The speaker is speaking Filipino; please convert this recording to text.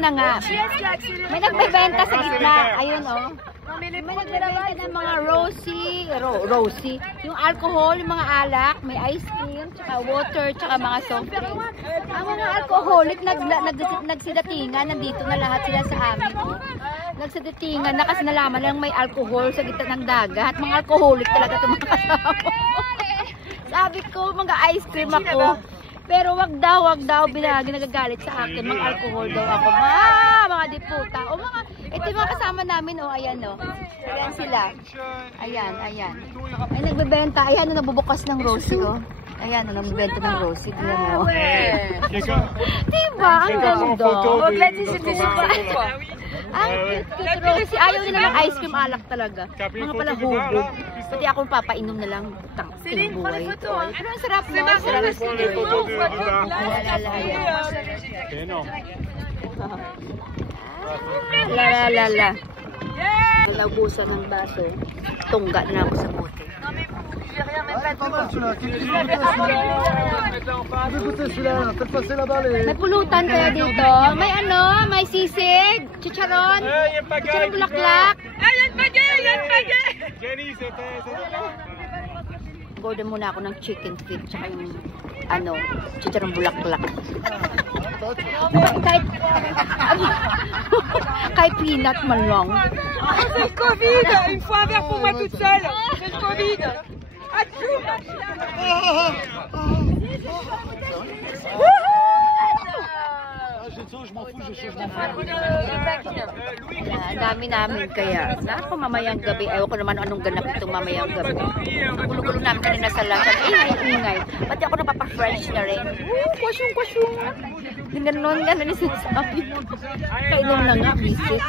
na nga. May nagbebenta sa gitna. Ayun, oh. May nagbebenta ng mga rosy. Yung alcohol, yung mga alak, may ice cream, tsaka water, tsaka mga soft drinks. Ang mga alcoholic, nagsidatingan. Nandito na lahat sila sa amin. Oh. Nagsidatingan na kasi nalaman lang may alcohol sa gitna ng dagat. Mga alcoholic talaga itong mga kasama mo. Sabi ko, mga ice cream ako. Pero wag daw, ginagagalit sa akin. Mga alcohol daw ako. Mga diputa. O mga, ito yung mga kasama namin. O, ayan o. Ayan sila. Ayan. Ay, nagbebenta. Ayan o, nabubukas ng rosy o. Ayan o, nagbebenta ng rosy. Tignan mo. Diba? Ang ganda. Ang cute rosy. Ayaw nila ng ice cream alak talaga. Mga pala hubog. Pati ako papainom na lang tangking buhay. Pero ang sarap no? Sarap na sila. La. Malabusan ng baso. Tungga na ako sa bote. May pulutan kaya dito. May may sisig, chicharon, chicharon bulaklak. Order muna ako ng chicken feet tsaka yung chicharon bulaklak. Kahit peanut man lang. C'est le Covid, il faut un verre pour moi toute seule. C'est le Covid. Ang dami namin kaya. Naku, mamayang gabi. Ayaw ko naman anong ganap itong mamayang gabi. Ang gulo-gulo namin kanina sa lasan. Ingay. Pati ako napapa-French na rin. Kwasyong. Gano'n ni sinasabi. Kainom na nga, bisis.